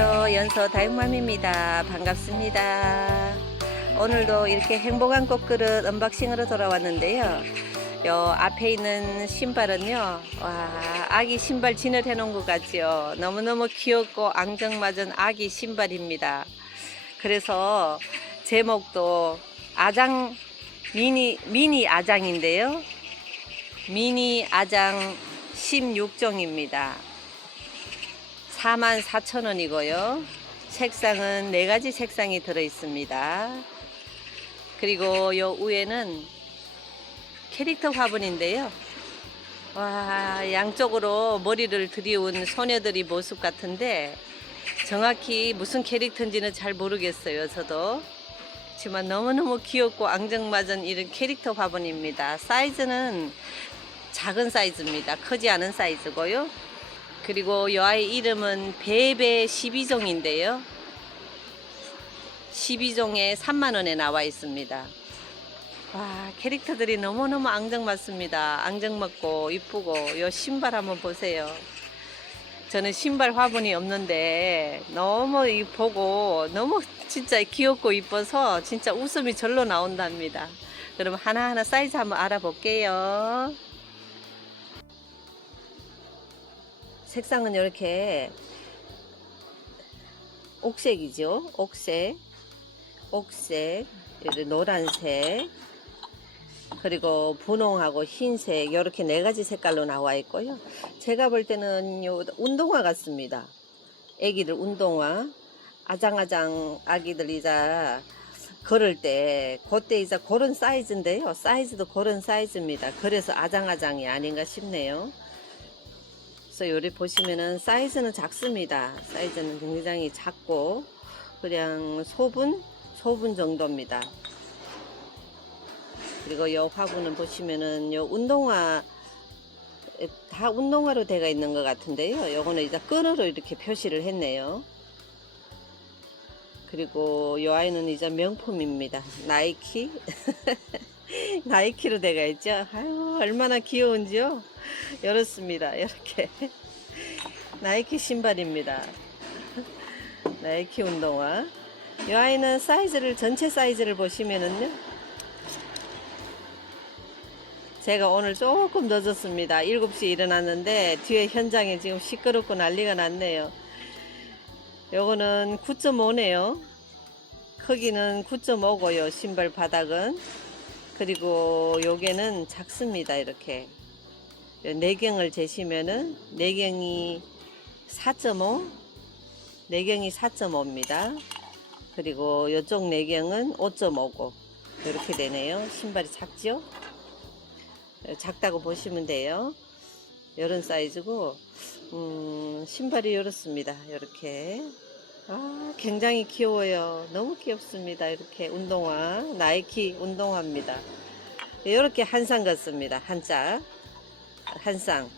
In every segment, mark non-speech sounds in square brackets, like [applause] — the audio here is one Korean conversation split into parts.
안녕하세요. 연서 다육맘입니다. 반갑습니다. 오늘도 이렇게 행복한 꽃그릇 언박싱으로 돌아왔는데요. 요 앞에 있는 신발은요, 와, 아기 신발 진을 해놓은 것 같죠. 너무너무 귀엽고 앙증맞은 아기 신발입니다. 그래서 제목도 아장, 미니, 미니 아장인데요. 미니 아장 16종입니다. 44,000원이고요. 색상은 네 가지 색상이 들어 있습니다. 그리고 요 위에는 캐릭터 화분인데요. 와, 양쪽으로 머리를 들이운 소녀들이 모습 같은데 정확히 무슨 캐릭터인지는 잘 모르겠어요. 저도. 하지만 너무너무 귀엽고 앙증맞은 이런 캐릭터 화분입니다. 사이즈는 작은 사이즈입니다. 크지 않은 사이즈고요. 그리고 이 아이 이름은 베베 12종인데요. 12종에 3만원에 나와 있습니다. 와, 캐릭터들이 너무너무 앙증맞습니다. 앙증맞고 이쁘고 이 신발 한번 보세요. 저는 신발 화분이 없는데 너무 이 보고 너무 진짜 귀엽고 이뻐서 진짜 웃음이 절로 나온답니다. 그럼 하나하나 사이즈 한번 알아볼게요. 색상은 이렇게 옥색이죠. 옥색, 옥색, 노란색, 그리고 분홍하고 흰색 이렇게 네 가지 색깔로 나와 있고요. 제가 볼 때는 요 운동화 같습니다. 애기들 운동화, 아장아장 아기들이자 걸을 때 그때 이제 그런 사이즈인데요. 사이즈도 그런 사이즈입니다. 그래서 아장아장이 아닌가 싶네요. 그래서 요리 보시면은 사이즈는 작습니다. 사이즈는 굉장히 작고 그냥 소분 소분 정도입니다. 그리고 요 화분은 보시면은 요 운동화 다 운동화로 되어 있는 것 같은데요. 요거는 이제 끈으로 이렇게 표시를 했네요. 그리고 요 아이는 이제 명품입니다. 나이키. [laughs] [laughs] 나이키로 되어 있죠. 아유, 얼마나 귀여운지요. 이렇습니다. 이렇게. [laughs] 나이키 신발입니다. [laughs] 나이키 운동화. 이 아이는 사이즈를, 전체 사이즈를 보시면은요. 제가 오늘 조금 늦었습니다. 7시에 일어났는데 뒤에 현장에 지금 시끄럽고 난리가 났네요. 요거는 9.5네요. 크기는 9.5고요. 신발 바닥은. 그리고 요게는 작습니다. 이렇게. 내경을 재시면은 내경이 4.5, 내경이 4.5입니다. 그리고 요쪽 내경은 5.5고 이렇게 되네요. 신발이 작죠? 작다고 보시면 돼요. 이런 사이즈고 음, 신발이 이렇습니다. 이렇게 아, 굉장히 귀여워요. 너무 귀엽습니다. 이렇게 운동화 나이키 운동화입니다. 이렇게 한쌍 같습니다. 한 짝. 한 쌍.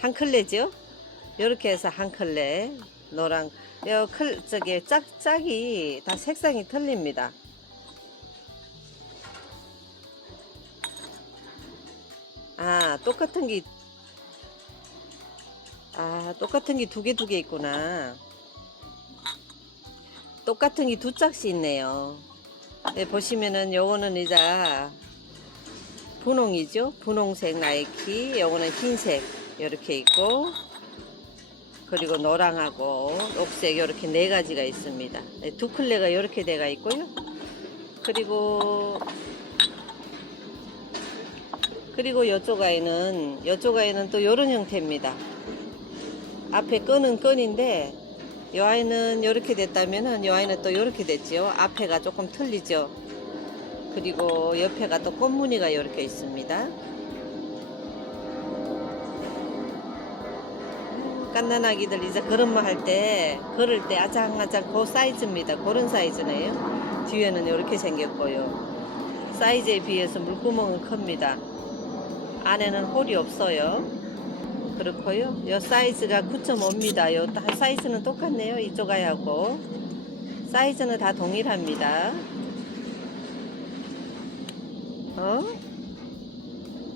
한 클레죠? 이렇게 해서 한 클레. 노랑. 요 클, 저기, 짝짝이 다 색상이 틀립니다. 아, 똑같은 게, 아, 똑같은 게 두 개 두 개 있구나. 똑같은 게 두 짝씩 있네요. 네, 보시면은 요거는 이제 분홍이죠. 분홍색 나이키. 요거는 흰색 이렇게 있고 그리고 노랑하고 녹색 이렇게 네 가지가 있습니다. 네, 두 클레가 이렇게 돼가 있고요. 그리고 그리고 이쪽 아이는 이쪽 아이는 또 이런 형태입니다. 앞에 끈은 끈인데 이 아이는 이렇게 됐다면은 이 아이는 또 이렇게 됐죠. 앞에가 조금 틀리죠. 그리고 옆에가 또 꽃무늬가 이렇게 있습니다. 깐난아기들 이제 걸음마 할 때 걸을 때 아장아장 그 사이즈입니다. 그런 사이즈네요. 뒤에는 이렇게 생겼고요. 사이즈에 비해서 물구멍은 큽니다. 안에는 홀이 없어요. 그렇고요. 요 사이즈가 9.5입니다. 요 사이즈는 똑같네요. 이쪽 아이하고. 사이즈는 다 동일합니다. 어?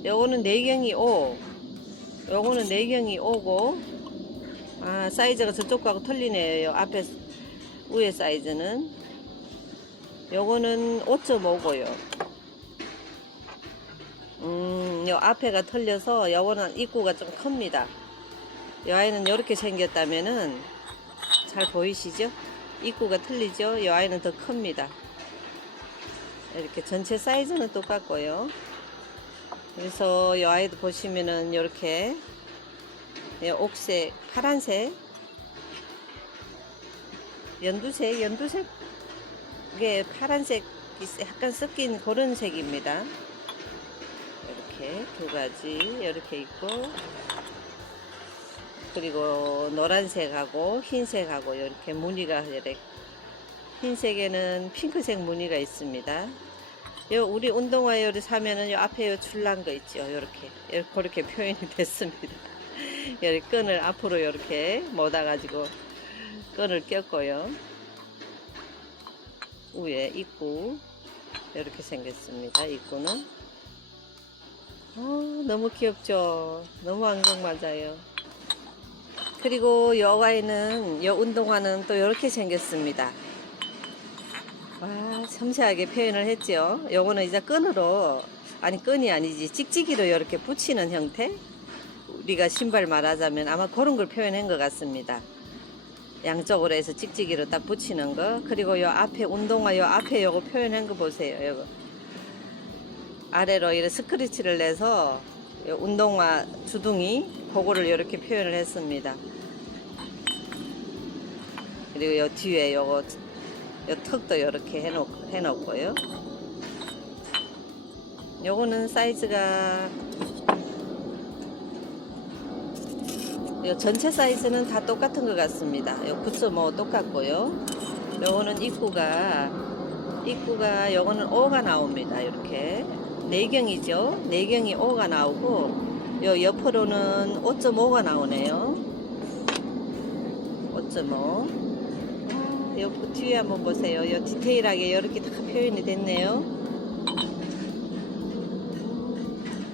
요거는 내경이 5. 요거는 내경이 5고 아 사이즈가 저쪽하고 틀리네요. 앞에 위에 사이즈는 요거는 5.5고요. 음, 요 앞에가 틀려서 요거는 입구가 좀 큽니다. 요 아이는 이렇게 생겼다면은 잘 보이시죠? 입구가 틀리죠? 요 아이는 더 큽니다. 이렇게 전체 사이즈는 똑같고요. 그래서 이 아이도 보시면은 이렇게 옥색, 파란색, 연두색, 연두색, 이게 파란색 약간 섞인 그런 색입니다. 이렇게 두 가지 이렇게 있고 그리고 노란색하고 흰색하고 이렇게 무늬가 이렇게 흰색에는 핑크색 무늬가 있습니다. 요 우리 운동화 요리 사면은 요 앞에 요 줄난 거 있죠. 요렇게 요렇게 표현이 [laughs] 됐습니다. 여기 끈을 앞으로 요렇게 모아 가지고 끈을 꼈고요. 위에 입구 이렇게 생겼습니다. 입구는 아, 너무 귀엽죠. 너무 안경 맞아요. 그리고 요 아이는 요 운동화는 또 이렇게 생겼습니다. 와, 섬세하게 표현을 했죠. 요거는 이제 끈으로, 아니, 끈이 아니지, 찍찍이로 이렇게 붙이는 형태? 우리가 신발 말하자면 아마 그런 걸 표현한 것 같습니다. 양쪽으로 해서 찍찍이로 딱 붙이는 거. 그리고 요 앞에 운동화 요 앞에 요거 표현한 거 보세요. 요거. 아래로 이렇게 스크래치를 내서 요 운동화 주둥이 그거를 이렇게 표현을 했습니다. 그리고 요 뒤에 요거 요 턱도 이렇게 해놓, 해놓고요. 요거는 사이즈가 요 전체 사이즈는 다 똑같은 것 같습니다. 요 9.5 똑같고요. 요거는 입구가 입구가 요거는 5가 나옵니다. 이렇게 내경이죠. 내경이 5가 나오고 요 옆으로는 5.5가 나오네요. 5.5 요 뒤에 한번 보세요. 요 디테일하게 이렇게 다 표현이 됐네요.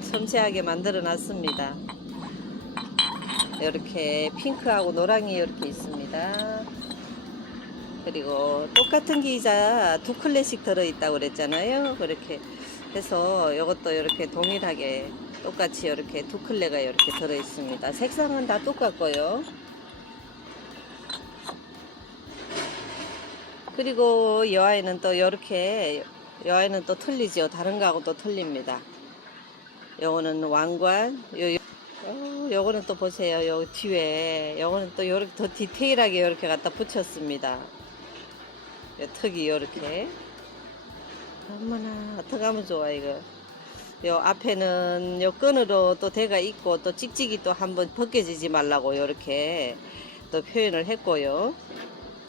섬세하게 만들어 놨습니다. 이렇게 핑크하고 노랑이 이렇게 있습니다. 그리고 똑같은 기자 두 클래식 들어있다고 그랬잖아요. 그렇게 해서 이것도 이렇게 동일하게 똑같이 이렇게 두 클레가 이렇게 들어 있습니다. 색상은 다 똑같고요. 그리고 이 아이는 또 이렇게 이 아이는 또 틀리죠. 다른 거하고 또 틀립니다. 요거는 왕관, 요, 요, 어, 요거는 또 보세요. 요 뒤에 요거는 또 요렇게 더 디테일하게 이렇게 갖다 붙였습니다. 요 턱이 이렇게 어머나 어떡 하면 좋아 이거. 요 앞에는 요 끈으로 또 대가 있고 또 찍찍이 또 한번 벗겨지지 말라고 이렇게 또 표현을 했고요.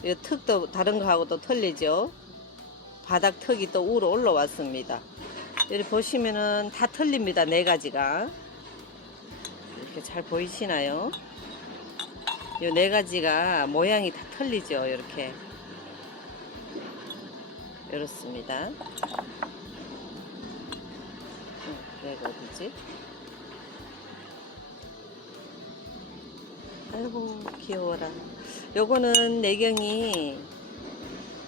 이 턱도 다른 거하고 또 틀리죠. 바닥 턱이 또 위로 올라왔습니다. 여기 보시면은 다 틀립니다. 네 가지가. 이렇게 잘 보이시나요? 이네 가지가 모양이 다 틀리죠. 이렇게. 이렇습니다. 응, 여기가 어디지? 아이고 귀여워라. 요거는 내경이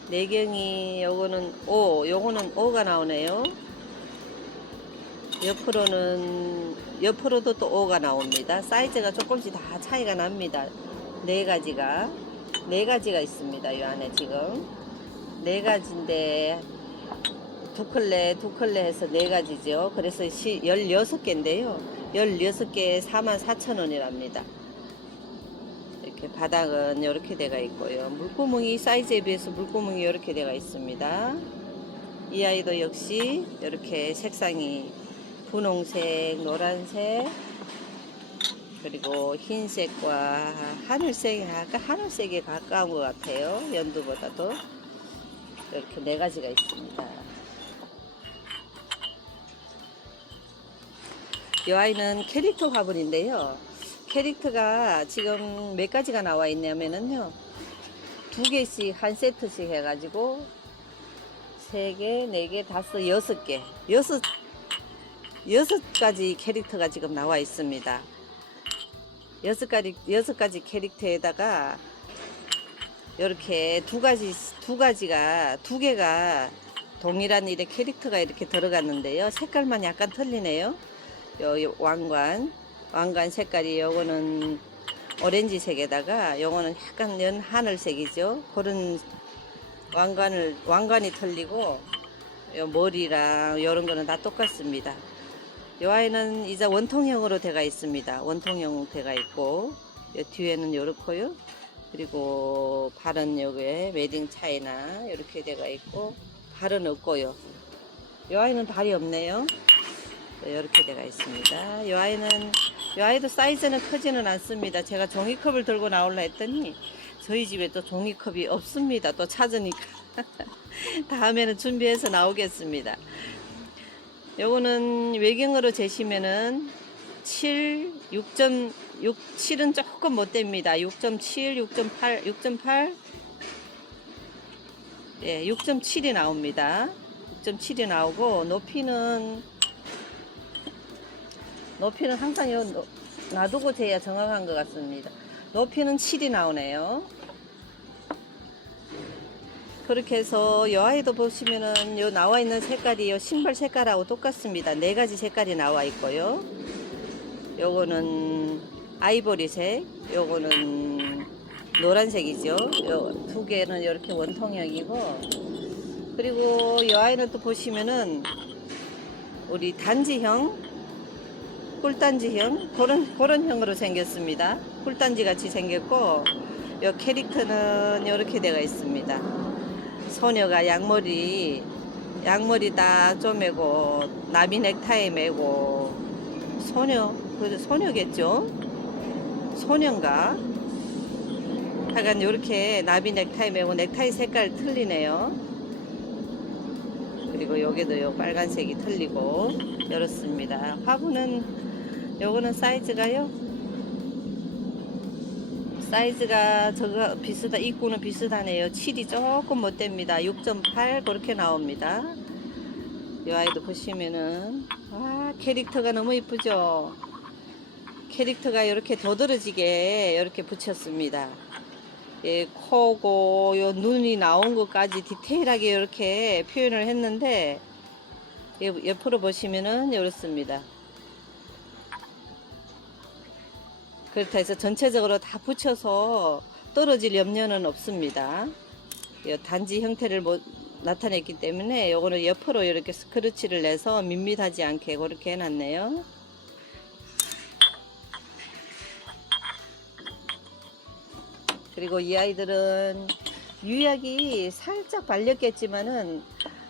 내경이 요거는 오 요거는 오가 나오네요. 옆으로는 옆으로도 또 오가 나옵니다. 사이즈가 조금씩 다 차이가 납니다. 네 가지가 네 가지가 있습니다. 이 안에 지금 네 가지인데 두 클레 두 클레 해서 네 가지죠. 그래서 시, 16개인데요. 16개에 44,000원이랍니다. 이렇게 바닥은 이렇게 돼가 있고요. 물구멍이 사이즈에 비해서 물구멍이 이렇게 돼가 있습니다. 이 아이도 역시 이렇게 색상이 분홍색, 노란색, 그리고 흰색과 하늘색, 약간 하늘색에 가까운 것 같아요. 연두보다도. 이렇게 네 가지가 있습니다. 이 아이는 캐릭터 화분인데요. 캐릭터가 지금 몇 가지가 나와 있냐면은요. 두 개씩 한 세트씩 해가지고 세 개, 네 개, 다섯, 여섯 개, 여섯 여섯 가지 캐릭터가 지금 나와 있습니다. 여섯 가지 여섯 가지 캐릭터에다가 이렇게 두 가지 두 가지가 두 개가 동일한 일의 캐릭터가 이렇게 들어갔는데요. 색깔만 약간 틀리네요. 요, 요 왕관 왕관 색깔이 요거는 오렌지색에다가 요거는 약간 연 하늘색이죠. 그런 왕관을 왕관이 틀리고 요 머리랑 요런 거는 다 똑같습니다. 요 아이는 이제 원통형으로 돼가 있습니다. 원통형 돼가 있고 요 뒤에는 요렇고요. 그리고 발은 여기에 웨딩 차이나 이렇게 돼가 있고 발은 없고요. 요 아이는 발이 없네요. 이렇게 돼가 있습니다. 이 아이는 이 아이도 사이즈는 크지는 않습니다. 제가 종이컵을 들고 나올라 했더니 저희 집에 또 종이컵이 없습니다. 또 찾으니까 [laughs] 다음에는 준비해서 나오겠습니다. 요거는 외경으로 재시면은 7, 6.6, 7은 조금 못 됩니다. 6.7, 6.8, 6.8, 예, 6.7이 나옵니다. 6.7이 나오고 높이는 높이는 항상 요 노- 놔두고 재야 정확한 것 같습니다. 높이는 7이 나오네요. 그렇게 해서 요 아이도 보시면은 요 나와 있는 색깔이 요 신발 색깔하고 똑같습니다. 네 가지 색깔이 나와 있고요. 요거는 아이보리색, 요거는 노란색이죠. 요 두 개는 이렇게 원통형이고 그리고 이 아이는 또 보시면은 우리 단지형 꿀단지형 그런 그런 형으로 생겼습니다. 꿀단지 같이 생겼고 요 캐릭터는 이렇게 되어 있습니다. 소녀가 양머리 양머리 딱 쪼매고 나비 넥타이 매고 소녀 그 소녀겠죠? 소녀인가? 하여간 이렇게 나비 넥타이 매고 넥타이 색깔 틀리네요. 그리고 여기도 요 빨간색이 틀리고 이렇습니다. 화분은 요거는 사이즈가요. 사이즈가 저거 비슷하 입구는 비슷하네요. 7이 조금 못 됩니다. 6.8 그렇게 나옵니다. 이 아이도 보시면은 와 캐릭터가 너무 이쁘죠. 캐릭터가 이렇게 도드러지게 이렇게 붙였습니다. 예, 코고 요 눈이 나온 것까지 디테일하게 이렇게 표현을 했는데 옆- 옆으로 보시면은 이렇습니다. 그렇다 해서 전체적으로 다 붙여서 떨어질 염려는 없습니다. 이 단지 형태를 못 나타냈기 때문에 요거는 옆으로 이렇게 스크루치를 내서 밋밋하지 않게 그렇게 해놨네요. 그리고 이 아이들은 유약이 살짝 발렸겠지만은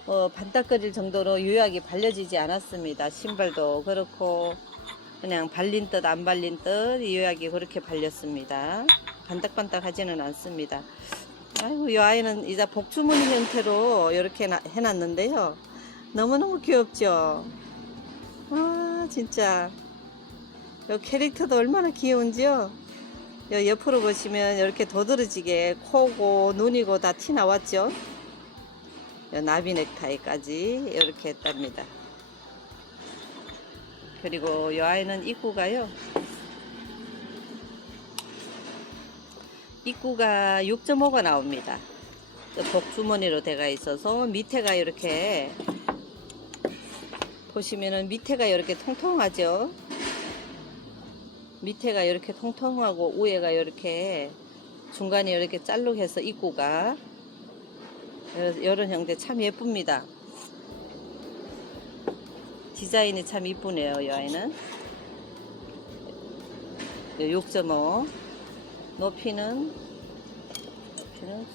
어, 반딱거릴 정도로 유약이 발려지지 않았습니다. 신발도 그렇고 그냥 발린 듯 안 발린 듯 유약이 그렇게 발렸습니다. 반딱반딱 하지는 않습니다. 아이고 이 아이는 이제 복주머니 형태로 이렇게 나- 해놨는데요. 너무너무 귀엽죠? 아 진짜 이 캐릭터도 얼마나 귀여운지요? 여 옆으로 보시면 이렇게 도드러지게 코고 눈이고 다 티 나왔죠? 요 나비 넥타이까지 이렇게 했답니다. 그리고 이 아이는 입구가요. 입구가 6.5가 나옵니다. 또 복주머니로 되어 있어서 밑에가 이렇게 보시면은 밑에가 이렇게 통통하죠. 밑에가 이렇게 통통하고 위에가 이렇게 중간에 이렇게 짤룩해서 입구가 이런 형태 참 예쁩니다. 디자인이 참 이쁘네요, 이 아이는. 6.5 높이는 높이는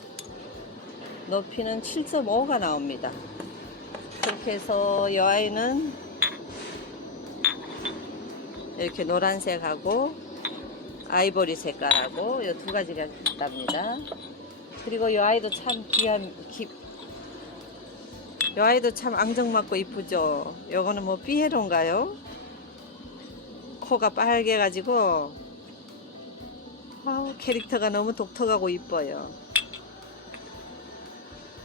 높이는 7.5가 나옵니다. 그렇게 해서 이 아이는 이렇게 노란색하고 아이보리 색깔하고 이 두 가지가 있답니다. 그리고 이 아이도 참 귀한 기, 이 아이도 참 앙증맞고 이쁘죠. 요거는 뭐 삐에로인가요? 코가 빨개 가지고 아우 캐릭터가 너무 독특하고 이뻐요.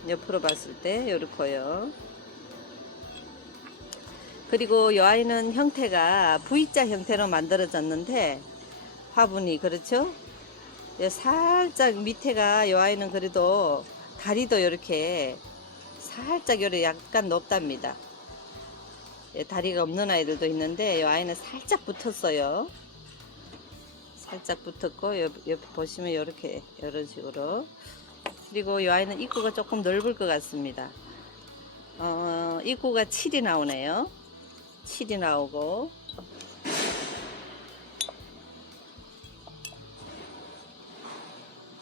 옆으로 봤을 때 요렇고요. 그리고 이 아이는 형태가 V자 형태로 만들어졌는데 화분이 그렇죠? 예, 살짝 밑에가 이 아이는 그래도 다리도 이렇게 살짝 요래 약간 높답니다. 예, 다리가 없는 아이들도 있는데 이 아이는 살짝 붙었어요. 살짝 붙었고 옆, 옆에 보시면 이렇게 이런 식으로 그리고 이 아이는 입구가 조금 넓을 것 같습니다. 어, 입구가 7이 나오네요. 7이 나오고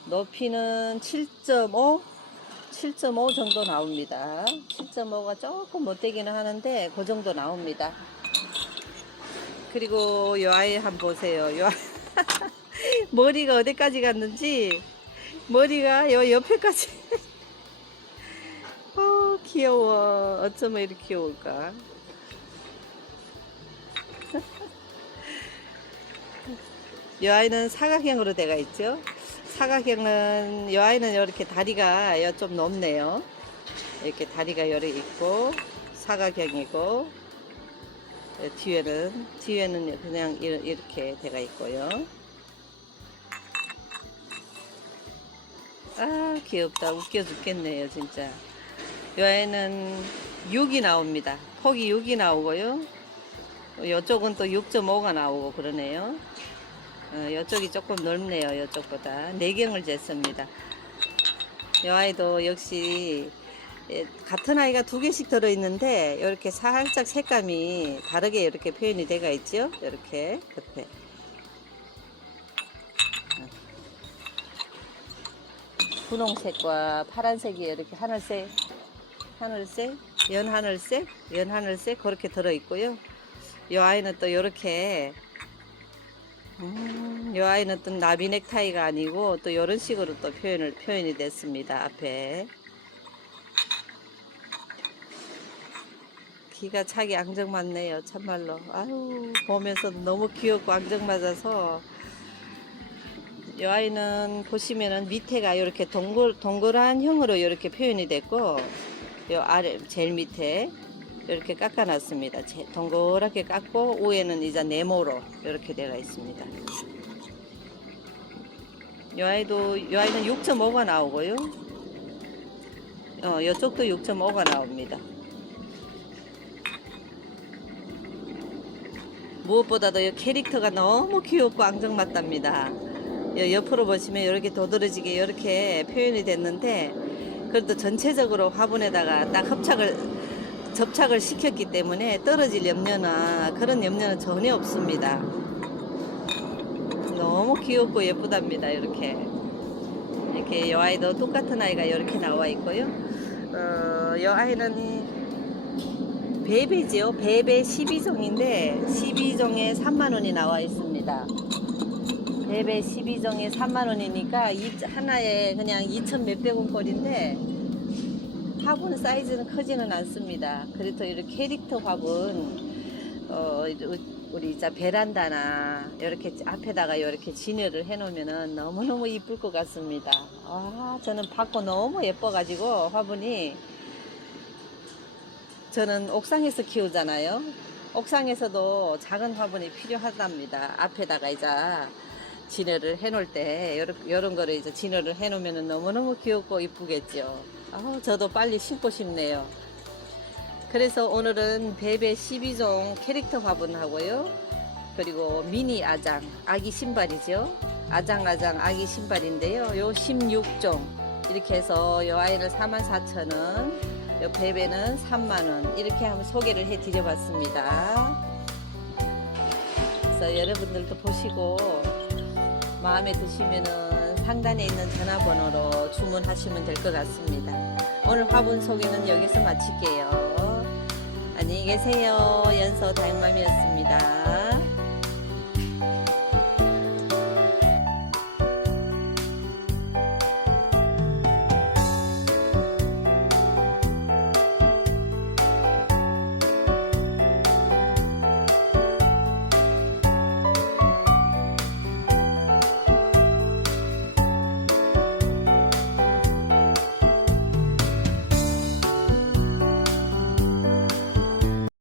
높이는 7.5 7.5 정도 나옵니다. 7.5가 조금 못되기는 하는데 그 정도 나옵니다. 그리고 이 아이 한번 보세요. 요 [laughs] 머리가 어디까지 갔는지 머리가 요 옆에까지 [laughs] 어 귀여워 어쩌면 이렇게 귀여울까 이 아이는 사각형으로 되어 있죠. 사각형은 이 아이는 이렇게 다리가 요좀 높네요. 이렇게 다리가 이렇게 있고 사각형이고 예, 뒤에는 뒤에는 그냥 이- 이렇게 되어 있고요. 아 귀엽다. 웃겨 죽겠네요 진짜. 이 아이는 6이 나옵니다. 폭이 6이 나오고요. 이쪽은 또 6.5가 나오고 그러네요 어, 이쪽이 조금 넓네요 이쪽보다. 내경을 쟀습니다. 이 아이도 역시 예, 같은 아이가 두 개씩 들어있는데 이렇게 살짝 색감이 다르게 이렇게 표현이 되어 있죠? 이렇게 옆에. 분홍색과 파란색이 이렇게 하늘색, 하늘색, 연하늘색, 연하늘색 그렇게 들어 있고요. 이 아이는 또 이렇게 음, 이 아이는 또 나비 넥타이가 아니고 또 이런 식으로 또 표현을 표현이 됐습니다. 앞에 기가 차게 앙증맞네요. 참말로. 아유 보면서 너무 귀엽고 앙증맞아서 이 아이는 보시면은 밑에가 이렇게 동글 동그란 형으로 이렇게 표현이 됐고 요 아래 제일 밑에 이렇게 깎아놨습니다. 제- 동그랗게 깎고 위에는 이제 네모로 이렇게 되어 있습니다. 이 아이도 이 아이는 6.5가 나오고요. 어, 이쪽도 6.5가 나옵니다. 무엇보다도 이 캐릭터가 너무 귀엽고 앙증맞답니다. 여- 옆으로 보시면 이렇게 도드러지게 이렇게 표현이 됐는데 그래도 전체적으로 화분에다가 딱 협착을 접착을 시켰기 때문에 떨어질 염려나 그런 염려는 전혀 없습니다. 너무 귀엽고 예쁘답니다. 이렇게 이렇게 이 아이도 똑같은 아이가 이렇게 나와 있고요. 어, 이 아이는 베베지요. 베베 12종인데 12종에 3만 원이 나와 있습니다. 베베 12종에 3만 원이니까 이 하나에 그냥 2천 몇백 원 꼴인데 화분 사이즈는 크지는 않습니다. 그래도 이렇게 캐릭터 화분 어, 우리 이제 베란다나 이렇게 앞에다가 이렇게 진열을 해놓으면은 너무너무 이쁠 것 같습니다. 아, 저는 받고 너무 예뻐가지고 화분이 저는 옥상에서 키우잖아요. 옥상에서도 작은 화분이 필요하답니다. 앞에다가 이제 진열을 해놓을 때 이런, 이런 거를 이제 진열을 해놓으면 너무너무 귀엽고 이쁘겠죠. 아, 저도 빨리 신고 싶네요. 그래서 오늘은 베베 12종 캐릭터 화분하고요. 그리고 미니 아장, 아기 신발이죠. 아장아장 아기 신발인데요. 요 16종. 이렇게 해서 요 아이는 44,000원, 요 베베는 3만원. 이렇게 한번 소개를 해 드려봤습니다. 그래서 여러분들도 보시고 마음에 드시면은 상단에 있는 전화번호로 주문하시면 될 것 같습니다. 오늘 화분 소개는 여기서 마칠게요. 안녕히 계세요. 연서 다육맘이었습니다.